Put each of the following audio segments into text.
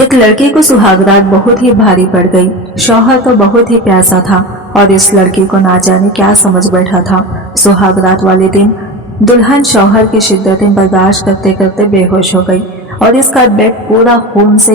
एक लड़की को सुहागरात बहुत ही भारी पड़ गई। शौहर तो बहुत ही प्यासा था और इस लड़की को ना जाने क्या समझ बैठा था। सुहागरात वाले दिन दुल्हन शौहर की शिद्दतें बर्दाश्त करते करते बेहोश हो गई और इसका बेड पूरा खून से।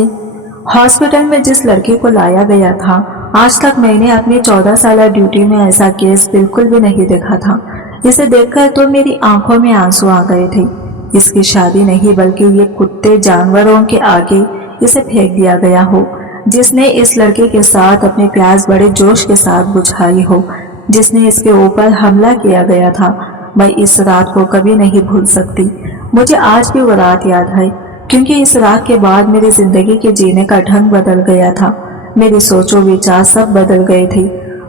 हॉस्पिटल में जिस लड़की को लाया गया था, आज तक मैंने अपनी 14 साल ड्यूटी में ऐसा केस बिल्कुल भी नहीं देखा था। इसे देखकर तो मेरी आंखों में आंसू आ गए थे। इसकी शादी नहीं बल्कि ये कुत्ते जानवरों के आगे इसे फेंक दिया गया हो, जिसने इस लड़के के साथ अपनी प्यास बड़े जोश के साथ बुझाई हो, जिसने इसके ऊपर हमला किया गया था। मैं इस रात को कभी नहीं भूल सकती। मुझे आज भी वो रात याद है, क्योंकि इस रात के बाद मेरी जिंदगी के जीने का ढंग बदल गया था। मेरी सोचो विचार सब बदल गए थे।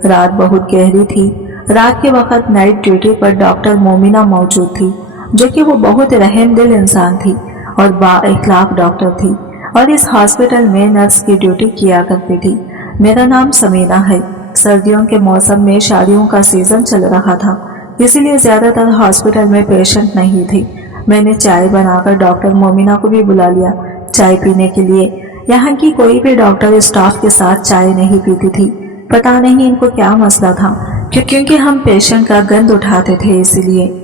रात बहुत गहरी थी। रात के वक्त नाइट ड्यूटी पर डॉक्टर मोमिना मौजूद थी, जो कि वो बहुत रहमदिल इंसान थी और बा-इखलाक डॉक्टर थी और इस हॉस्पिटल में नर्स की ड्यूटी किया करती थी। मेरा नाम समीना है। सर्दियों के मौसम में शादियों का सीजन चल रहा था, इसीलिए ज्यादातर हॉस्पिटल में पेशेंट नहीं थे। मैंने चाय बनाकर डॉक्टर मोमिना को भी बुला लिया चाय पीने के लिए। यहाँ की कोई भी डॉक्टर स्टाफ के साथ चाय नहीं पीती थी। पता नहीं इनको क्या मसला था, क्योंकि हम पेशेंट का गंद उठाते थे,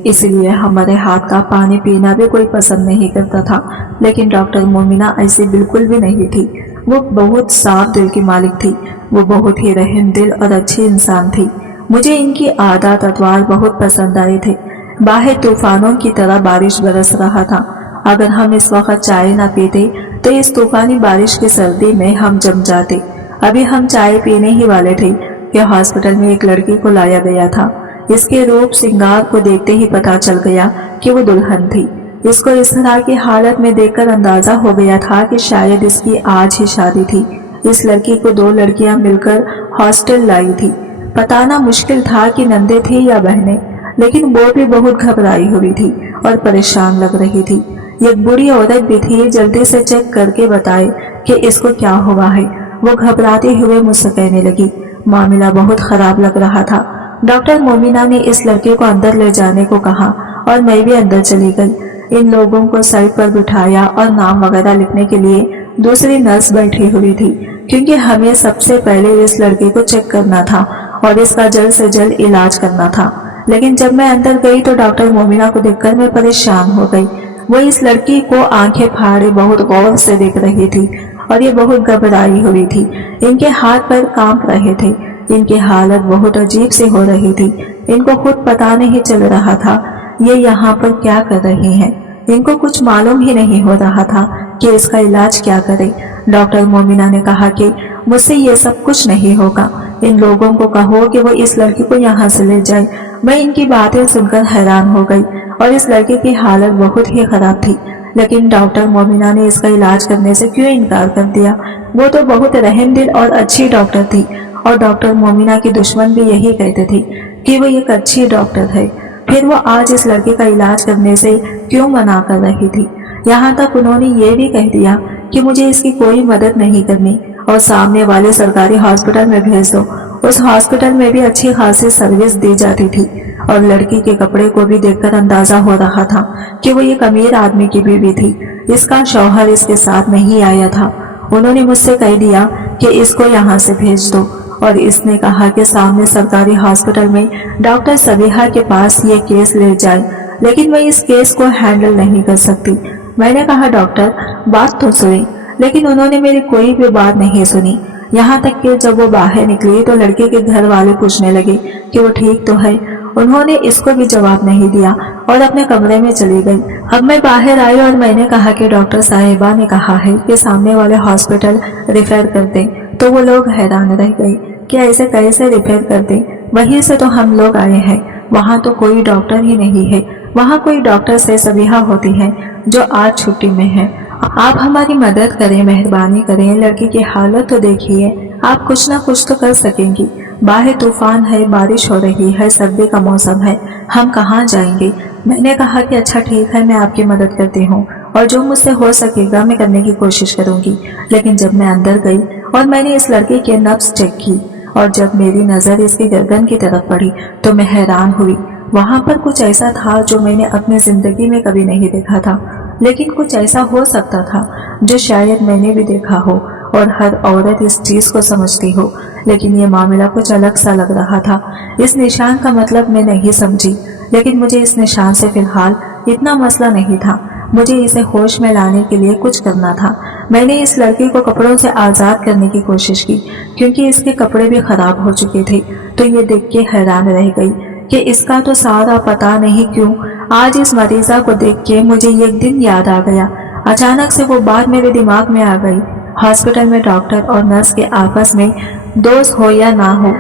इसीलिए हमारे हाथ का पानी पीना भी कोई पसंद नहीं करता था। लेकिन डॉक्टर मोमिना ऐसी बिल्कुल भी नहीं थी। वो बहुत साफ दिल की मालिक थी। वो बहुत ही रहमदिल और अच्छी इंसान थी। मुझे इनकी आदत अतवार बहुत पसंद आए थे। बाहर तूफानों की तरह बारिश बरस रहा था। अगर हम इस वक्त चाय न पीते तो इस तूफानी बारिश की सर्दी में हम जम जाते। अभी हम चाय पीने ही वाले थे कि हॉस्पिटल में एक लड़की को लाया गया था। इसके रूप श्रृंगार को देखते ही पता चल गया कि वो दुल्हन थी। इसको इस तरह की हालत में देखकर अंदाजा हो गया था कि शायद इसकी आज ही शादी थी। इस लड़की को 2 लड़कियां मिलकर हॉस्टल लाई थी। बताना मुश्किल था कि नंदे थी या बहनें, लेकिन वो भी बहुत घबराई हुई थी और परेशान लग रही थी। एक बूढ़ी औरत भी थी। जल्दी से चेक करके बताए कि इसको क्या हुआ है। वो घबराते हुए मुझसे कहने लगी, मामला बहुत खराब लग रहा था। डॉक्टर मोमिना ने इस लड़के को अंदर ले जाने को कहा और मैं भी अंदर चली गई। इन लोगों को साइड पर बिठाया और नाम वगैरह लिखने के लिए दूसरी नर्स बैठी हुई थी, क्योंकि हमें सबसे पहले इस लड़के को चेक करना था और इसका जल्द से जल्द इलाज करना था। लेकिन जब मैं अंदर गई तो डॉक्टर मोमिना को देखकर मैं परेशान हो गई। वो इस लड़की को आंखें फाड़े बहुत गौर से देख रही थी और ये बहुत घबराई हुई थी। इनके हाथ पैर कांप रहे थे। इनकी हालत बहुत अजीब सी हो रही थी। इनको खुद पता नहीं चल रहा था ये यहाँ पर क्या कर रही हैं। इनको कुछ मालूम ही नहीं हो रहा था कि इसका इलाज क्या करे। डॉक्टर मोमिना ने कहा कि मुझसे ये सब कुछ नहीं होगा। इन लोगों को कहो कि वो इस लड़की को यहाँ से ले जाए। मैं इनकी बातें सुनकर हैरान हो गई और इस लड़के की हालत बहुत ही खराब थी। लेकिन डॉक्टर मोमिना ने इसका इलाज करने से क्यों इनकार कर दिया? वो तो बहुत रहमदिल और अच्छी डॉक्टर थी और डॉक्टर मोमिना की दुश्मन भी यही कहते थे कि वो एक अच्छी डॉक्टर है। फिर वो आज इस लड़के का इलाज करने से क्यों मना कर रही थी? यहाँ तक उन्होंने ये भी कह दिया कि मुझे इसकी कोई मदद नहीं करनी और सामने वाले सरकारी हॉस्पिटल में भेज दो। उस हॉस्पिटल में भी अच्छी खासी सर्विस दी जाती थी और लड़की के कपड़े को भी देखकर अंदाजा हो रहा था कि वो एक अमीर आदमी की बीवी थी। इसका शौहर इसके साथ नहीं आया था। उन्होंने मुझसे कह दिया कि इसको यहाँ से भेज दो और इसने कहा कि सामने सरकारी हॉस्पिटल में डॉक्टर सबीहा के पास ये केस ले जाए, लेकिन मैं इस केस को हैंडल नहीं कर सकती। मैंने कहा डॉक्टर बात तो सुनी, लेकिन उन्होंने मेरी कोई भी बात नहीं सुनी। यहाँ तक कि जब वो बाहर निकली तो लड़के के घर वाले पूछने लगे कि वो ठीक तो है। उन्होंने इसको भी जवाब नहीं दिया और अपने कमरे में चली गई। अब मैं बाहर आई और मैंने कहा कि डॉक्टर साहिबा ने कहा है कि सामने वाले हॉस्पिटल रिफर कर दें। तो वो लोग हैरान रह गए कि ऐसे कैसे रिफर कर दें, वहीं से तो हम लोग आए हैं। वहाँ तो कोई डॉक्टर ही नहीं है। वहाँ कोई डॉक्टर से सबीहा होती है जो आज छुट्टी में है। आप हमारी मदद करें, मेहरबानी करें। लड़की की हालत तो देखिए, आप कुछ ना कुछ तो कर सकेंगी। बाहर तूफान है, बारिश हो रही है, सर्दी का मौसम है, हम कहाँ जाएंगे? मैंने कहा कि अच्छा ठीक है, मैं आपकी मदद करती हूँ और जो मुझसे हो सकेगा मैं करने की कोशिश करूंगी। लेकिन जब मैं अंदर गई और मैंने इस लड़के के नब्ज चेक की और जब मेरी नजर इसकी गर्दन की तरफ पड़ी तो मैं हैरान हुई। वहां पर कुछ ऐसा था जो मैंने अपनी जिंदगी में कभी नहीं देखा था। لیکن کچھ ایسا ہو سکتا تھا جو شاید میں نے بھی دیکھا ہو اور ہر عورت اس چیز کو سمجھتی ہو، لیکن یہ معاملہ کچھ الگ سا لگ رہا تھا۔ اس نشان کا مطلب میں نہیں سمجھی، لیکن مجھے اس نشان سے فی الحال اتنا مسئلہ نہیں تھا۔ مجھے اسے ہوش میں لانے کے لیے کچھ کرنا تھا۔ میں نے اس لڑکی کو کپڑوں سے آزاد کرنے کی کوشش کی کیونکہ اس کے کپڑے بھی خراب ہو چکے تھے، تو یہ دیکھ کے حیران رہ گئی کہ اس کا تو سارا پتہ نہیں کیوں آج اس مریضہ کو دیکھ کے مجھے ایک دن یاد آ گیا۔ اچانک سے وہ بات میرے دماغ میں آ گئی۔ ہاسپٹل میں ڈاکٹر اور نرس کے آپس میں دوست ہو یا نہ ہو،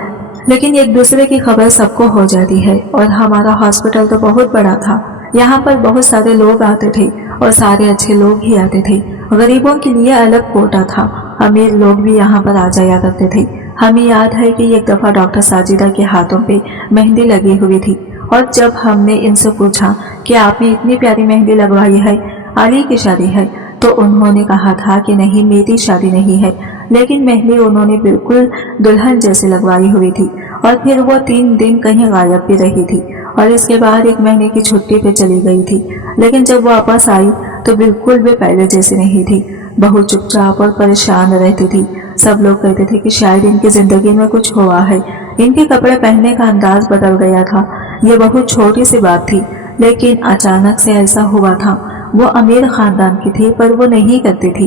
لیکن ایک دوسرے کی خبر سب کو ہو جاتی ہے، اور ہمارا ہاسپٹل تو بہت بڑا تھا۔ یہاں پر بہت سارے لوگ آتے تھے اور سارے اچھے لوگ ہی آتے تھے۔ غریبوں کے لیے الگ کوٹا تھا، امیر لوگ بھی یہاں پر آ جایا کرتے تھے۔ ہمیں یاد ہے کہ ایک دفعہ ڈاکٹر ساجدہ کے ہاتھوں پہ مہندی لگی ہوئی تھی، اور جب ہم نے ان سے پوچھا کہ آپ نے اتنی پیاری مہندی لگوائی ہے، علی کی شادی ہے، تو انہوں نے کہا تھا کہ نہیں، میری شادی نہیں ہے، لیکن مہندی انہوں نے بالکل دلہن جیسے لگوائی ہوئی تھی۔ اور پھر وہ 3 دن کہیں غائب بھی رہی تھی، اور اس کے بعد 1 مہینے کی چھٹی پہ چلی گئی تھی، لیکن جب واپس آئی تو بالکل بھی پہلے جیسی نہیں تھی، بہت چپ چاپ اور پریشان رہتی تھی۔ سب لوگ کہتے تھے کہ شاید ان کی زندگی میں کچھ ہوا ہے، ان کے کپڑے پہننے کا انداز بدل گیا تھا۔ یہ بہت چھوٹی سی بات تھی، لیکن اچانک سے ایسا ہوا تھا۔ وہ امیر خاندان کی تھی، پر وہ نہیں کرتی تھی،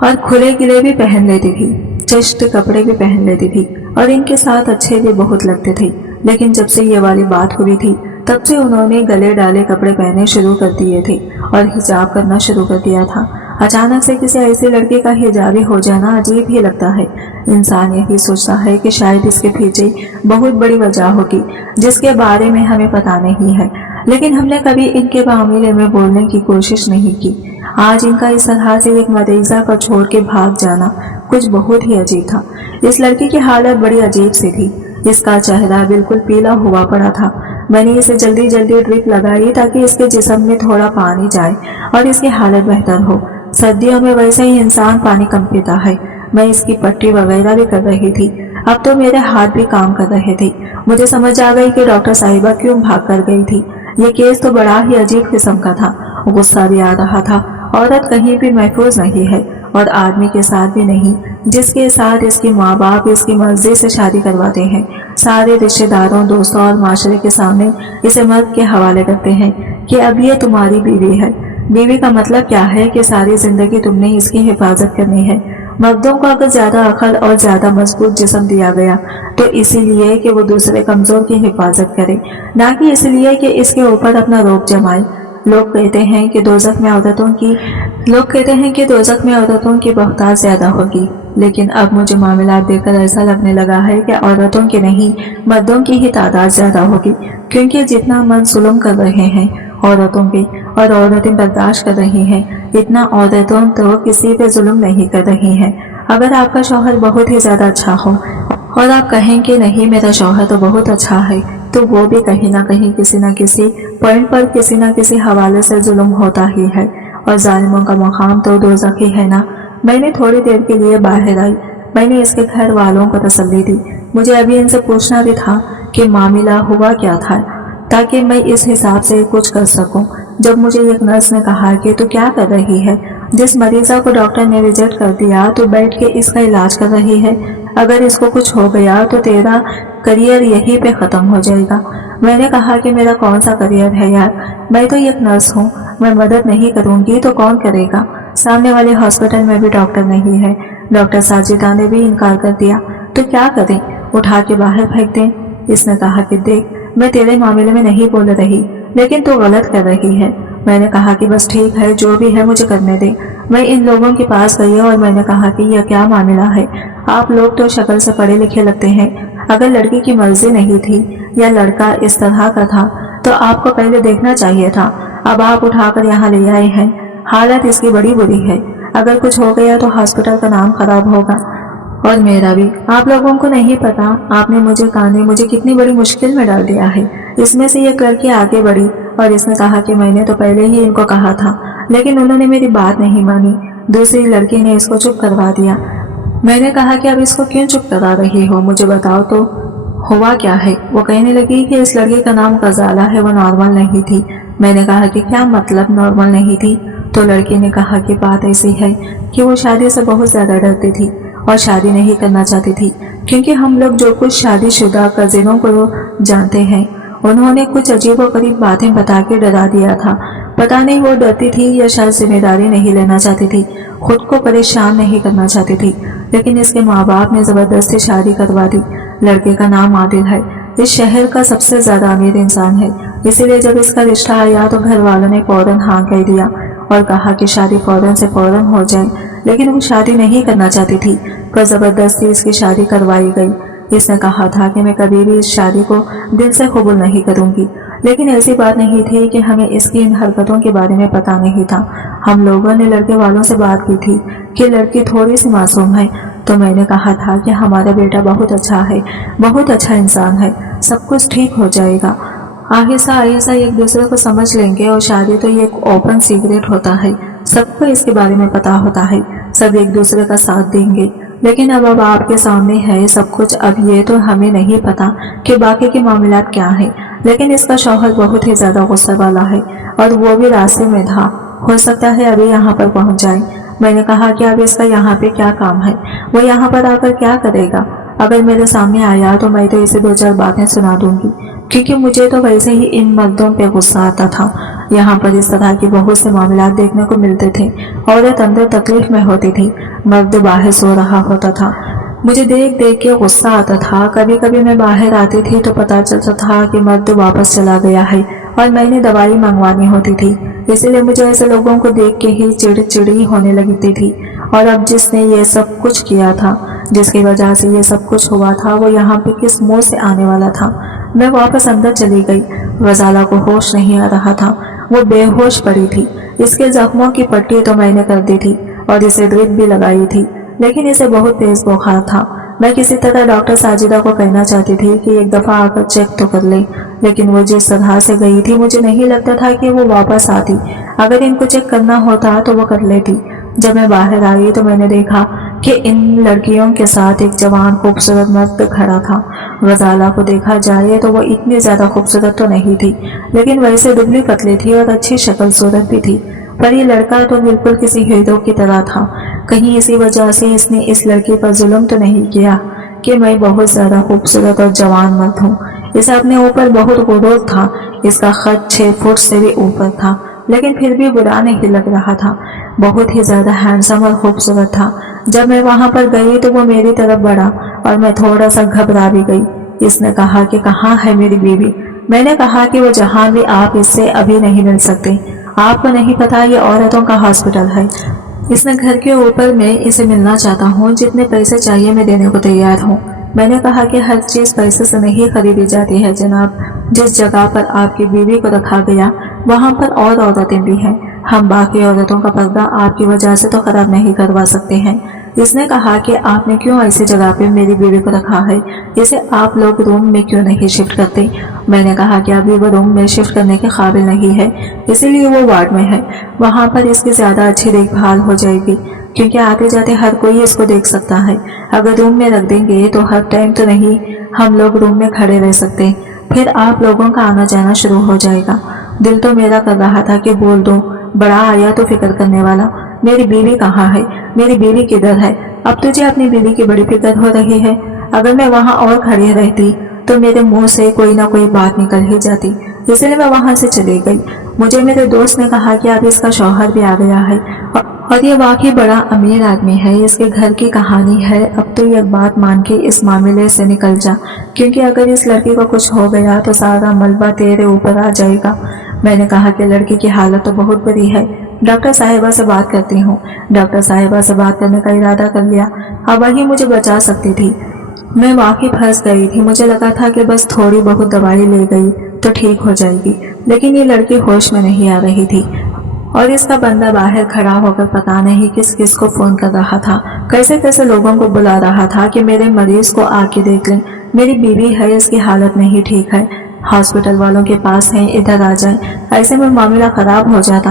اور کھلے گلے بھی پہن لیتی تھی، چشت کپڑے بھی پہن لیتی تھی، اور ان کے ساتھ اچھے بھی بہت لگتے تھے۔ لیکن جب سے یہ والی بات ہوئی تھی، تب سے انہوں نے گلے ڈالے کپڑے پہنے شروع کر دیے تھے اور حجاب کرنا شروع کر دیا تھا۔ اچانک سے کسی ایسی لڑکی کا حجابی ہو جانا عجیب ہی لگتا ہے۔ انسان یہی سوچتا ہے کہ شاید اس کے پیچھے بہت بڑی وجہ ہوگی جس کے بارے میں ہمیں پتہ نہیں ہے، لیکن ہم نے کبھی ان کے معاملے میں بولنے کی کوشش نہیں کی۔ آج ان کا اس طرح سے ایک مریضہ کو چھوڑ کے بھاگ جانا کچھ بہت ہی عجیب تھا۔ اس لڑکی کی حالت بڑی عجیب سی تھی۔ اس کا چہرہ بالکل پیلا ہوا پڑا تھا۔ میں نے اسے جلدی ڈرپ لگائی تاکہ اس کے جسم میں تھوڑا پانی جائے اور اس کی حالت بہتر ہو۔ سردیوں میں ویسے ہی انسان پانی کم پیتا ہے۔ میں اس کی پٹی وغیرہ بھی کر رہی تھی۔ اب تو میرے ہاتھ بھی کام کر رہے تھے۔ مجھے سمجھ آ گئی کہ ڈاکٹر صاحبہ کیوں بھاگ کر گئی تھی۔ یہ کیس تو بڑا ہی عجیب قسم کا تھا۔ غصہ بھی آ رہا تھا۔ عورت کہیں بھی محفوظ نہیں ہے، اور آدمی کے ساتھ بھی نہیں جس کے ساتھ اس کے ماں باپ اس کی مرضی سے شادی کرواتے ہیں۔ سارے رشتہ داروں، دوستوں اور معاشرے کے سامنے اسے مرد کے حوالے کرتے ہیں کہ اب یہ تمہاری بیوی ہے۔ بیوی کا مطلب کیا ہے کہ ساری زندگی تم نے اس کی حفاظت کرنی ہے۔ مردوں کو اگر زیادہ عقل اور زیادہ مضبوط جسم دیا گیا تو اسی لیے کہ وہ دوسرے کمزور کی حفاظت کرے، نہ کہ اس لیے کہ اس کے اوپر اپنا روب جمائے۔ لوگ کہتے ہیں کہ دوزخ میں عورتوں کی بہتات زیادہ ہوگی، لیکن اب مجھے معاملات دیکھ کر ایسا لگنے لگا ہے کہ عورتوں کی نہیں، مردوں کی ہی تعداد زیادہ ہوگی، کیونکہ جتنا مرد ظلم کر رہے ہیں عورتوں پہ اور عورتیں برداشت کر رہی ہیں، اتنا عورتوں تو کسی پہ ظلم نہیں کر رہی ہیں۔ اگر آپ کا شوہر بہت ہی زیادہ اچھا ہو اور آپ کہیں کہ نہیں میرا شوہر تو بہت اچھا ہے، تو وہ بھی کہیں نہ کہیں کسی نہ کسی پوائنٹ پر کسی نہ کسی حوالے سے ظلم ہوتا ہی ہے، اور ظالموں کا مقام تو دوزخ ہی ہے نا۔ میں نے تھوڑی دیر کے لیے باہر آئی۔ میں نے اس کے گھر والوں کو تسلی دی۔ مجھے ابھی ان سے پوچھنا بھی تھا کہ معاملہ ہوا کیا تھا، تاکہ میں اس حساب سے کچھ کر سکوں۔ جب مجھے ایک نرس نے کہا کہ تو کیا کر رہی ہے، جس مریضہ کو ڈاکٹر نے ریجیکٹ کر دیا تو بیٹھ کے اس کا علاج کر رہی ہے، اگر اس کو کچھ ہو گیا تو تیرا کریئر یہیں پہ ختم ہو جائے گا۔ میں نے کہا کہ میرا کون سا کریئر ہے یار، میں تو ایک نرس ہوں، میں مدد نہیں کروں گی تو کون کرے گا۔ سامنے والے ہاسپٹل میں بھی ڈاکٹر نہیں ہے، ڈاکٹر ساجدہ نے بھی انکار کر دیا، تو کیا کریں، اٹھا کے باہر پھینک دیں۔ اس نے کہا کہ دیکھ، میں تیرے معاملے میں نہیں بول رہی، لیکن تو غلط کر رہی ہے۔ میں نے کہا کہ بس ٹھیک ہے، جو بھی ہے مجھے کرنے دے۔ میں ان لوگوں کے پاس گئی اور میں نے کہا کہ یہ کیا معاملہ ہے، آپ لوگ تو شکل سے پڑھے لکھے لگتے ہیں، اگر لڑکی کی مرضی نہیں تھی یا لڑکا اس طرح کا تھا تو آپ کو پہلے دیکھنا چاہیے تھا، اب آپ اٹھا کر یہاں لے آئے ہیں۔ حالت اس کی بڑی بری ہے، اگر کچھ ہو گیا تو ہاسپٹل کا نام خراب ہوگا، اور میرا بھی۔ آپ لوگوں کو نہیں پتا آپ نے مجھے کتنی بڑی مشکل میں ڈال دیا ہے۔ اس میں سے ایک لڑکی آگے بڑھی اور اس نے کہا کہ میں نے تو پہلے ہی ان کو کہا تھا، لیکن انہوں نے میری بات نہیں مانی۔ دوسری لڑکی نے اس کو چپ کروا دیا۔ میں نے کہا کہ اب اس کو کیوں چپ کرا رہی ہو، مجھے بتاؤ تو ہوا کیا ہے۔ وہ کہنے لگی کہ اس لڑکی کا نام غزالہ ہے، وہ نارمل نہیں تھی۔ میں نے کہا کہ کیا مطلب نارمل نہیں تھی، तो लड़की ने कहा कि बात ऐसी है कि वो शादी से बहुत ज़्यादा डरती थी और शादी नहीं करना चाहती थी, क्योंकि हम लोग जो कुछ शादीशुदा कजिनों को जानते हैं उन्होंने कुछ अजीबोगरीब बातें बता के डरा दिया था। पता नहीं वो डरती थी या शायद जिम्मेदारी नहीं लेना चाहती थी, खुद को परेशान नहीं करना चाहती थी, लेकिन इसके माँ बाप ने ज़बरदस्ती शादी करवा दी। लड़के का नाम आदिल है, इस शहर का सबसे ज़्यादा अमीर इंसान है, इसीलिए जब इसका रिश्ता आया तो घर वालों ने फौरन हाँ कह दिया और कहा कि शादी फौरन से फौरन हो जाए। लेकिन वो शादी नहीं करना चाहती थी, पर ज़बरदस्ती इसकी शादी करवाई गई। इसने कहा था कि मैं कभी भी इस शादी को दिल से कबूल नहीं करूंगी, लेकिन ऐसी बात नहीं थी कि हमें इसकी इन हरकतों के बारे में पता नहीं था। हम लोगों ने लड़के वालों से बात की थी कि लड़की थोड़ी सी मासूम है, तो मैंने कहा था कि हमारा बेटा बहुत अच्छा है, बहुत अच्छा इंसान है, सब कुछ ठीक हो जाएगा। आहिस्ता आहिस्ता एक दूसरे को समझ लेंगे और शादी तो ये एक ओपन सीक्रेट होता है, सबको इसके बारे में पता होता है, सब एक दूसरे का साथ देंगे। लेकिन अब आपके सामने है सब कुछ। अब ये तो हमें नहीं पता कि बाकी के मामलात क्या है, लेकिन इसका शौहर बहुत ही ज़्यादा गुस्से वाला है और वो भी रास्ते में था, हो सकता है अभी यहाँ पर पहुँच जाए। मैंने कहा कि अब इसका यहाँ पे क्या काम है, वो यहाँ पर आकर क्या करेगा। अगर मेरे सामने आया तो मैं तो इसे 2-4 बातें सुना दूंगी, क्योंकि मुझे तो वैसे ही इन मर्दों पे गुस्सा आता था। यहाँ पर इस तरह के बहुत से मामलात देखने को मिलते थे। औरत अंदर तकलीफ में होती थी, मर्द बाहर सो रहा होता था। मुझे देख देख के गुस्सा आता था। कभी कभी मैं बाहर आती थी तो पता चलता था कि मर्द वापस चला गया है और मैंने दवाई मंगवानी होती थी, इसीलिए मुझे ऐसे लोगों को देख के ही चिड़चिड़ी होने लगती थी। और अब जिसने ये सब कुछ किया था, जिसकी वजह से ये सब कुछ हुआ था, वो यहाँ पे किस मुंह से आने वाला था। मैं वापस अंदर चली गई। गजाला को होश नहीं आ रहा था, वो बेहोश पड़ी थी। इसके जख्मों की पट्टी तो मैंने कर दी थी और इसे ड्रिप भी लगाई थी, लेकिन इसे बहुत तेज बुखार था। मैं किसी तरह डॉक्टर साजिदा को कहना चाहती थी कि एक दफ़ा आकर चेक तो कर ले, लेकिन वो जिस तरह से गई थी मुझे नहीं लगता था कि वो वापस आती। अगर इनको चेक करना होता तो वो कर लेती। जब मैं बाहर आई तो मैंने देखा कि इन लड़कियों के साथ एक जवान खूबसूरत मर्द खड़ा था। गजाला को देखा जाए तो वो इतनी ज़्यादा खूबसूरत तो नहीं थी, लेकिन वैसे दुबली पतली थी और अच्छी शक्ल सूरत भी थी। पर ये लड़का तो बिल्कुल किसी हीरो की तरह था। कहीं इसी वजह से इसने इस लड़की पर जुल्म तो नहीं किया कि मैं बहुत ज़्यादा खूबसूरत और जवान मर्द हूँ। इसे अपने ऊपर बहुत गुरूर था। इसका कद 6 फुट से भी ऊपर था, लेकिन फिर भी बुरा नहीं लग रहा था। बहुत ही ज़्यादा हैंडसम और खूबसूरत था। जब मैं वहाँ पर गई तो वो मेरी तरफ बढ़ा और मैं थोड़ा सा घबरा भी गई। इसने कहा कि कहाँ है मेरी बीवी। मैंने कहा कि वो जहाँ भी, आप इससे अभी नहीं मिल सकते। आपको नहीं पता ये औरतों का हॉस्पिटल है। इसने घर के ऊपर, मैं इसे मिलना चाहता हूँ, जितने पैसे चाहिए मैं देने को तैयार हूँ। मैंने कहा कि हर चीज़ पैसे से नहीं खरीदी जाती है जनाब। जिस जगह पर आपकी बीवी को रखा गया वहाँ पर और औरतें भी हैं। हम बाकी औरतों का पर्दा आपकी वजह से तो खराब नहीं करवा सकते हैं। इसने कहा कि आपने क्यों ऐसी जगह पे मेरी बीवी को रखा है, इसे आप लोग रूम में क्यों नहीं शिफ्ट करते। मैंने कहा कि अभी वो रूम में शिफ्ट करने के काबिल नहीं है, इसीलिए वो वार्ड में है। वहाँ पर इसकी ज़्यादा अच्छी देखभाल हो जाएगी, क्योंकि आते जाते हर कोई इसको देख सकता है। अगर रूम में रख देंगे तो हर टाइम तो नहीं हम लोग रूम में खड़े रह सकते, फिर आप लोगों का आना जाना शुरू हो जाएगा। दिल तो मेरा कर रहा था कि बोल दो, बड़ा आया तो फिक्र करने वाला। मेरी बीवी कहाँ है, मेरी बीवी किधर है। अब तुझे अपनी बीवी की बड़ी फिक्र हो रही है। अगर मैं वहाँ और खड़ी रहती तो मेरे मुंह से कोई ना कोई बात निकल ही जाती, इसलिए मैं वहाँ से चली गई। मुझे मेरे दोस्त ने कहा कि अब इसका शौहर भी आ गया है और ये वाकई बड़ा अमीर आदमी है, इसके घर की कहानी है। अब तो ये बात मान के इस मामले से निकल जा, क्योंकि अगर इस लड़की को कुछ हो गया तो सारा मलबा तेरे ऊपर आ जाएगा। मैंने कहा कि लड़की की हालत तो बहुत बुरी है, डॉक्टर साहिबा से बात करती हूँ। डॉक्टर साहिबा से बात करने का इरादा कर लिया। अब वही मुझे बचा सकती थी। मैं वाकई फंस गई थी। मुझे लगा था कि बस थोड़ी बहुत दवाई ले गई तो ठीक हो जाएगी, लेकिन ये लड़की होश में नहीं आ रही थी और इसका बंदा बाहर खड़ा होकर पता नहीं किस किस को फोन कर रहा था, कैसे कैसे लोगों को बुला रहा था कि मेरे मरीज को आके देख लें, मेरी बीवी है, इसकी हालत नहीं ठीक है, हॉस्पिटल वालों के पास हैं, इधर आ जाएं। ऐसे में मामला खराब हो जाता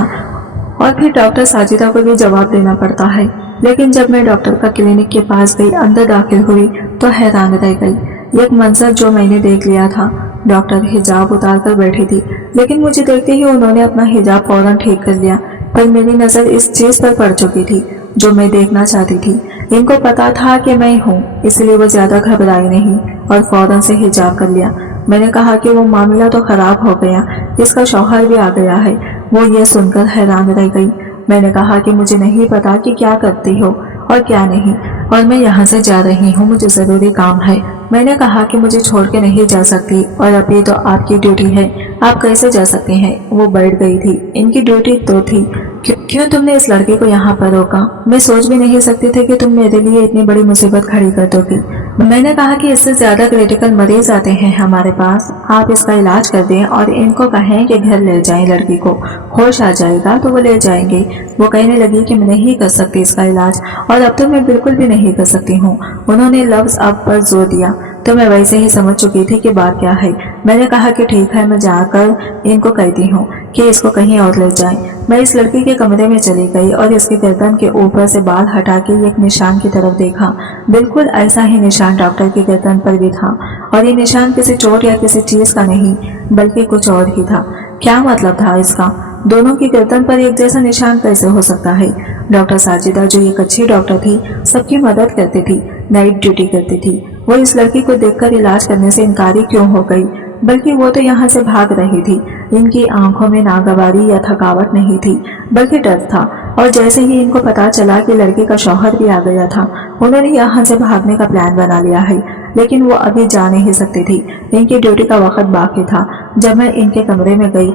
और फिर डॉक्टर साजिदा को भी जवाब देना पड़ता है। लेकिन जब मैं डॉक्टर का क्लिनिक के पास गई, अंदर दाखिल हुई तो हैरान रह गई। एक मंजर जो मैंने देख लिया था, डॉक्टर हिजाब उतार कर बैठी थी, लेकिन मुझे देखते ही उन्होंने अपना हिजाब फौरन ठीक कर लिया। पर मेरी नजर इस चीज पर पड़ चुकी थी जो मैं देखना चाहती थी। इनको पता था कि मैं हूँ, इसलिए वो ज्यादा घबराई नहीं और फौरन से हिजाब कर लिया। मैंने कहा कि वो मामला तो खराब हो गया, इसका शौहर भी आ गया है। वो ये सुनकर हैरान रह गई। मैंने कहा कि मुझे नहीं पता कि क्या करती हो और क्या नहीं, और मैं यहाँ से जा रही हूँ, मुझे जरूरी काम है। मैंने कहा कि मुझे छोड़ के नहीं जा सकती और अभी तो आपकी ड्यूटी है, आप कैसे जा सकती हैं। वो बैठ गई थी। इनकी ड्यूटी तो थी। क्यों तुमने इस लड़की को यहाँ पर रोका? मैं सोच भी नहीं सकती थी कि तुम मेरे लिए इतनी बड़ी मुसीबत खड़ी कर दोगी। मैंने कहा कि इससे ज्यादा क्रिटिकल मरीज आते हैं हमारे पास, आप इसका इलाज कर दें और इनको कहें कि घर ले जाएं लड़की को, होश आ जाएगा तो वो ले जाएंगे। वो कहने लगी कि मैं नहीं कर सकती इसका इलाज, और अब तो मैं बिल्कुल भी नहीं कर सकती हूँ। उन्होंने लफ्ज अब पर जोर दिया तो मैं वैसे ही समझ चुकी थी कि बात क्या है। मैंने कहा कि ठीक है, मैं जाकर इनको कहती हूँ कि इसको कहीं और ले जाएं। मैं इस लड़की के कमरे में चली गई और इसके गर्दन के ऊपर से बाल हटा के एक निशान की तरफ देखा। बिल्कुल ऐसा ही निशान डॉक्टर की गर्दन पर भी था, और ये निशान किसी चोट या किसी चीज का नहीं बल्कि कुछ और ही था। क्या मतलब था इसका? दोनों की गर्दन पर एक जैसा निशान कैसे हो सकता है? डॉक्टर साजिदा, जो एक अच्छी डॉक्टर थी, सबकी मदद करती थी, नाइट ड्यूटी करती थी, वो इस लड़की को देखकर इलाज करने से इनकारी क्यों हो गई? बल्कि वो तो यहाँ से भाग रही थी। इनकी आंखों में नागवारी या थकावट नहीं थी बल्कि डर था, और जैसे ही इनको पता चला कि लड़की का शौहर भी आ गया था, उन्होंने यहाँ से भागने का प्लान बना लिया है। लेकिन वो अभी जा नहीं सकती थी, इनकी ड्यूटी का वक्त बाकी था। जब मैं इनके कमरे में गई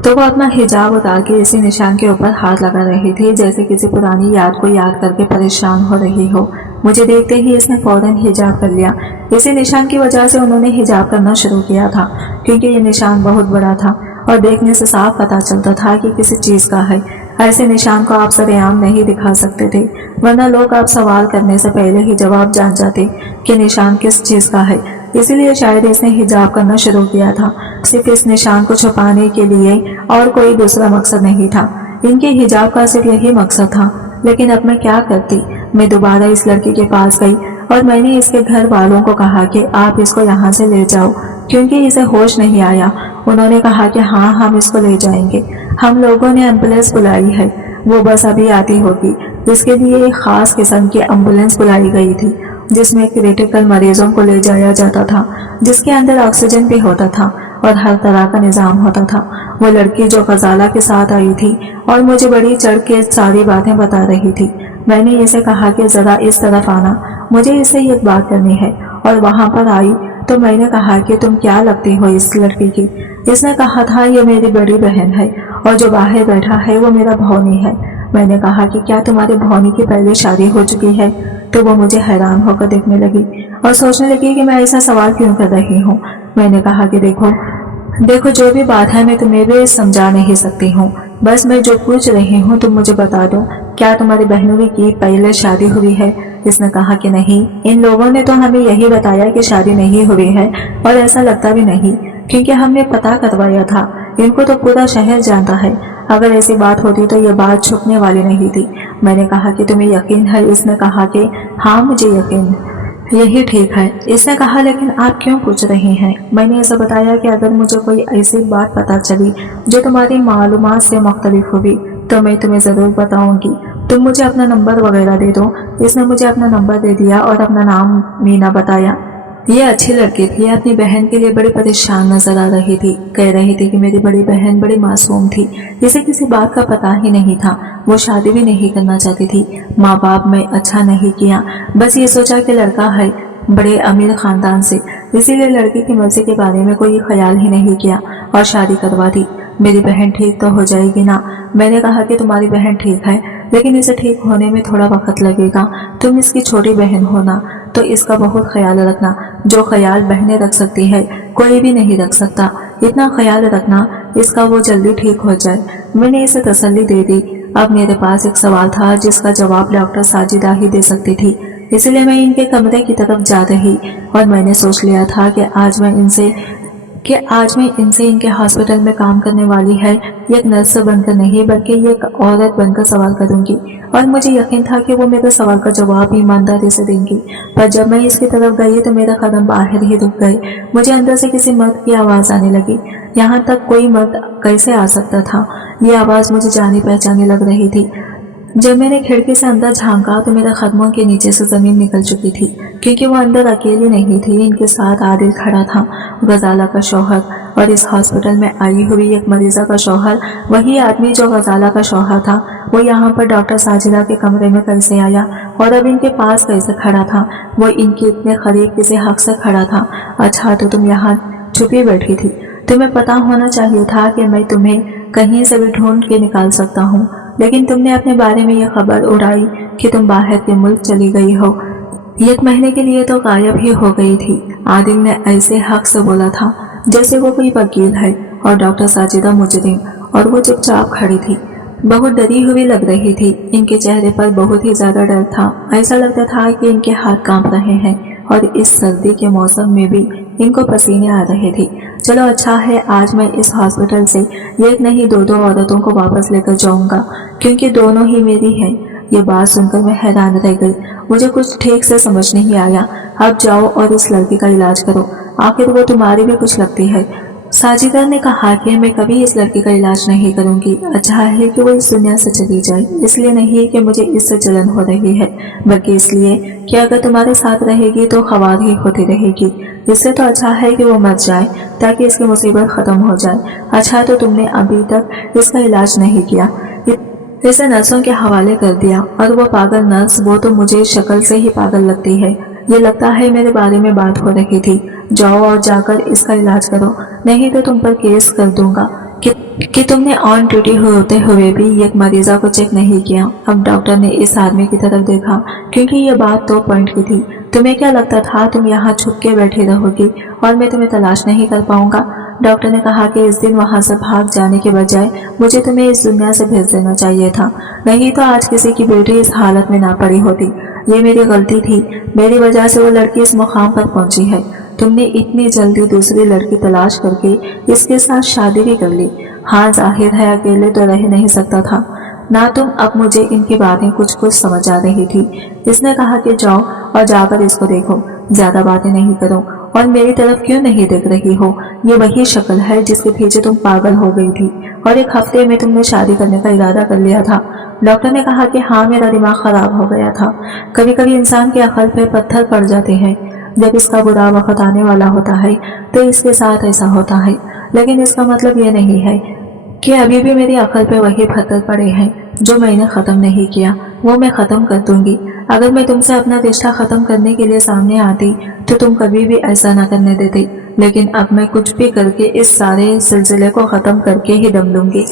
तो वो अपना हिजाब उतार के इसी निशान के ऊपर हाथ लगा रही थी, जैसे किसी पुरानी याद को याद करके परेशान हो रही हो। मुझे देखते ही इसने फौरन हिजाब कर लिया। इसी निशान की वजह से उन्होंने हिजाब करना शुरू किया था, क्योंकि ये निशान बहुत बड़ा था और देखने से साफ पता चलता था कि किसी चीज का है। ऐसे निशान को आप सरेआम नहीं दिखा सकते थे, वरना लोग आप सवाल करने से पहले ही जवाब जान जाते कि निशान किस चीज का है। इसीलिए शायद इसने हिजाब करना शुरू किया था, सिर्फ इस निशान को छुपाने के लिए, और कोई दूसरा मकसद नहीं था। इनके हिजाब का सिर्फ यही मकसद था। लेकिन अब मैं क्या करती? मैं दोबारा इस लड़की के पास गई और मैंने इसके घर वालों को कहा कि आप इसको यहाँ से ले जाओ, क्योंकि इसे होश नहीं आया। उन्होंने कहा कि हाँ, हम इसको ले जाएंगे। हम लोगों ने एम्बुलेंस बुलाई है, वो बस अभी आती होगी। इसके लिए एक खास किस्म की एम्बुलेंस बुलाई गई थी, जिसमें क्रिटिकल मरीजों को ले जाया जाता था, जिसके अंदर ऑक्सीजन भी होता था और हर तरह का निजाम होता था। वो लड़की जो गजाला के साथ आई थी और मुझे बड़ी चढ़ के सारी बातें बता रही थी। मैंने इसे कहा कि जरा इस तरफ आना, मुझे इससे एक बात करनी है, और वहां पर आई तो मैंने कहा कि तुम क्या लगती हो इस लड़की की? इसने कहा था ये मेरी बड़ी बहन है और जो बाहर बैठा है वो मेरा भौनी है। मैंने कहा कि क्या तुम्हारे भौनी की पहले शादी हो चुकी है? तो वो मुझे हैरान होकर देखने लगी और सोचने लगी कि मैं ऐसा सवाल क्यों कर रही हूँ। मैंने कहा कि देखो जो भी बात है मैं तुम्हें भी समझा नहीं सकती हूँ, बस मैं जो पूछ रही हूँ तुम मुझे बता दो, क्या तुम्हारी बहनों की पहले शादी हुई है? इसने कहा कि नहीं, इन लोगों ने तो हमें यही बताया कि शादी नहीं हुई है, और ऐसा लगता भी नहीं क्योंकि हमने पता करवाया था। इनको तो पूरा शहर जानता है, अगर ऐसी बात होती तो ये बात छुपने वाली नहीं थी। मैंने कहा कि तुम्हें यकीन है? इसने कहा कि हाँ, मुझे यकीन है। यही ठीक है। इसने कहा लेकिन आप क्यों पूछ रही हैं? मैंने ऐसा बताया कि अगर मुझे कोई ऐसी बात पता चली जो तुम्हारी मालूमात से मुख्तलिफ हुई तो मैं तुम्हें ज़रूर बताऊंगी। तुम मुझे अपना नंबर वगैरह दे दो। इसने मुझे अपना नंबर दे दिया और अपना नाम मीना बताया। ये अच्छी लड़की थी, अपनी बहन के लिए बड़ी परेशान नजर आ रही थी। कह रही थी कि मेरी बड़ी बहन बड़ी मासूम थी, इसे किसी बात का पता ही नहीं था, वो शादी भी नहीं करना चाहती थी। माँ बाप में अच्छा नहीं किया, बस ये सोचा कि लड़का है बड़े अमीर खानदान से, इसीलिए लड़की की मर्जी के बारे में कोई ख्याल ही नहीं किया और शादी करवा दी। मेरी बहन ठीक तो हो जाएगी ना? मैंने कहा कि तुम्हारी बहन ठीक है, लेकिन इसे ठीक होने में थोड़ा वक्त लगेगा। तुम इसकी छोटी बहन हो ना, तो इसका बहुत ख्याल रखना। जो ख्याल बहनें रख सकती है कोई भी नहीं रख सकता, इतना ख्याल रखना इसका वो जल्दी ठीक हो जाए। मैंने इसे तसल्ली दे दी। अब मेरे पास एक सवाल था जिसका जवाब डॉक्टर साजिदा ही दे सकती थी, इसलिए मैं इनके कमरे की तरफ जा रही और मैंने सोच लिया था कि आज मैं इनसे کہ آج میں ان سے इनके हॉस्पिटल में काम करने वाली है एक नर्स बनकर नहीं बल्कि एक औरत बनकर सवाल करूंगी, और मुझे यकीन था कि वो मेरे सवाल का जवाब ईमानदारी से देंगी। पर जब मैं इसकी तरफ गई तो मेरा कदम बाहर ही रुक गए। मुझे अंदर से किसी मर्द की आवाज आने लगी। यहाँ तक कोई मर्द कैसे आ सकता था? ये आवाज मुझे जानी पहचानी लग रही थी। जब मैंने खिड़की से अंदर झांका तो मेरे कदमों के नीचे से जमीन निकल चुकी थी, क्योंकि वो अंदर अकेली नहीं थी। इनके साथ आदिल खड़ा था, गजाला का शौहर, और इस हॉस्पिटल में आई हुई एक मरीजा का शौहर, वही आदमी जो गजाला का शौहर था, वो यहाँ पर डॉक्टर साजिदा के कमरे में कैसे आया और अब इनके पास कैसे खड़ा था? वो इनके इतने करीब किसी हक से खड़ा था। अच्छा, तो तुम यहाँ छुपी बैठी थी। तुम्हें पता होना चाहिए था कि मैं तुम्हें कहीं से भी ढूंढ के निकाल सकता हूँ, लेकिन तुमने अपने बारे में यह खबर उड़ाई कि तुम बाहर के मुल्क चली गई हो। 1 महीने के लिए तो गायब ही हो गई थी। आदिल ने ऐसे हक से बोला था जैसे वो कोई वकील है और डॉक्टर साजिदा मुजरिम, और वो चुपचाप खड़ी थी, बहुत डरी हुई लग रही थी। इनके चेहरे पर बहुत ही ज्यादा डर था। ऐसा लगता था कि इनके हाथ कांप रहे हैं और इस सर्दी के मौसम में भी इनको पसीने आ रहे थे। चलो अच्छा है, आज मैं इस हॉस्पिटल से एक नहीं 2 औरतों को वापस लेकर जाऊंगा, क्योंकि दोनों ही मेरी हैं। ये बात सुनकर मैं हैरान रह गई। मुझे कुछ ठीक से समझ नहीं आया। अब जाओ और इस लड़की का इलाज करो, आखिर वो तुम्हारी भी कुछ लगती है। साजिदा ने कहा कि मैं कभी इस लड़की का इलाज नहीं करूंगी। अच्छा है कि वो इस दुनिया से चली जाए, इसलिए नहीं कि मुझे इससे जलन हो रही है, बल्कि इसलिए कि अगर तुम्हारे साथ रहेगी तो खवार ही होती रहेगी। इससे तो अच्छा है कि वो मर जाए ताकि इसकी मुसीबत खत्म हो जाए। अच्छा, तो तुमने अभी तक इसका इलाज नहीं किया, इसे नर्सों के हवाले कर दिया, और वो पागल नर्स, वो तो मुझे शक्ल से ही पागल लगती है। ये लगता है मेरे बारे में बात हो रही थी। जाओ और जाकर इसका इलाज करो, नहीं तो तुम पर केस कर दूंगा कि तुमने ऑन ड्यूटी होते हुए भी एक मरीजा को चेक नहीं किया। अब डॉक्टर ने इस आदमी की तरफ देखा, क्योंकि ये बात तो पॉइंट की थी। तुम्हें क्या लगता था तुम यहाँ छुप के बैठी रहोगी और मैं तुम्हें तलाश नहीं कर पाऊंगा? डॉक्टर ने कहा कि इस दिन वहां से भाग जाने के बजाय मुझे तुम्हें इस दुनिया से भेज देना चाहिए था, नहीं तो आज किसी की बेटी इस हालत में ना पड़ी होती। ये मेरी गलती थी, मेरी वजह से वो लड़की इस मुकाम पर पहुंची है। तुमने इतनी जल्दी दूसरी लड़की तलाश करके इसके साथ शादी भी कर ली। हाँ, जाहिर है अकेले तो रह नहीं सकता था ना तुम। अब मुझे इनकी बातें कुछ कुछ समझ आ रही थी। इसने कहा कि जाओ और जाकर इसको देखो, ज्यादा बातें नहीं करो, और मेरी तरफ क्यों नहीं देख रही हो? ये वही शक्ल है जिसके पीछे तुम पागल हो गई थी, और 1 हफ्ते में तुमने शादी करने का इरादा कर लिया था। डॉक्टर ने कहा कि हाँ, मेरा दिमाग खराब हो गया था। कभी कभी इंसान के अकल पे पत्थर पड़ जाते हैं। जब इसका बुरा वक्त आने वाला होता है तो इसके साथ ऐसा होता है, लेकिन इसका मतलब ये नहीं है कि अभी भी मेरी अकल पे वही पत्थर पड़े हैं जो मैंने खत्म नहीं किया। वो मैं खत्म कर दूंगी। अगर मैं तुमसे अपना रिश्ता खत्म करने के लिए सामने आती तो तुम कभी भी ऐसा ना करने देती, लेकिन अब मैं कुछ भी करके इस सारे सिलसिले को खत्म करके ही दम लूंगी,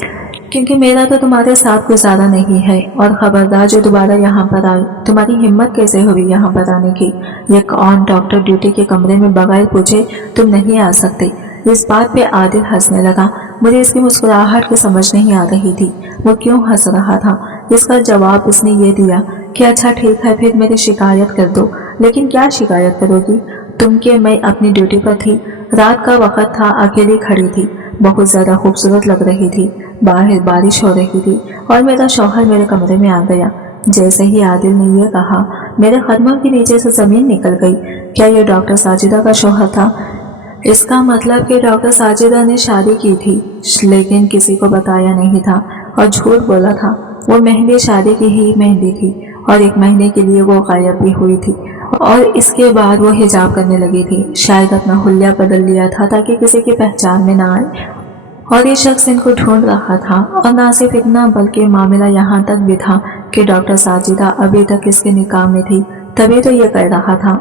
क्योंकि मेरा तो तुम्हारे साथ गुजारा नहीं है। और खबरदार जो दोबारा यहाँ पर आए। तुम्हारी हिम्मत कैसे हुई यहाँ पर आने की? एक ऑन डॉक्टर ड्यूटी के कमरे में बगैर पूछे तुम नहीं आ सकते। इस बात पे आदिल हंसने लगा। मुझे इसकी मुस्कुराहट की समझ नहीं आ रही थी, वो क्यों हंस रहा था। इसका जवाब उसने ये दिया कि अच्छा ठीक है, फिर मेरी शिकायत कर दो। लेकिन क्या शिकायत करोगी तुम? कि मैं अपनी ड्यूटी पर थी, रात का वक्त था, अकेली खड़ी थी, बहुत ज्यादा खूबसूरत लग रही थी, बाहर बारिश हो रही थी और मेरा शौहर मेरे कमरे में आ गया। जैसे ही आदिल ने यह कहा, मेरे कदमों के नीचे से जमीन निकल गई। क्या यह डॉक्टर साजिदा का शौहर था? इसका मतलब कि डॉक्टर साजिदा ने शादी की थी, लेकिन किसी को बताया नहीं था और झूठ बोला था। वो मेहंदी शादी की ही मेहंदी थी और 1 महीने के लिए वो गायब भी हुई थी, और इसके बाद वो हिजाब करने लगी थी। शायद अपना हुलिया बदल लिया था ताकि किसी की पहचान में ना आए, और ये शख्स इनको ढूंढ रहा था। और ना सिर्फ इतना, बल्कि मामला यहाँ तक भी था कि डॉक्टर साजिदा अभी तक इसके निकाह में थी, तभी तो ये कह रहा था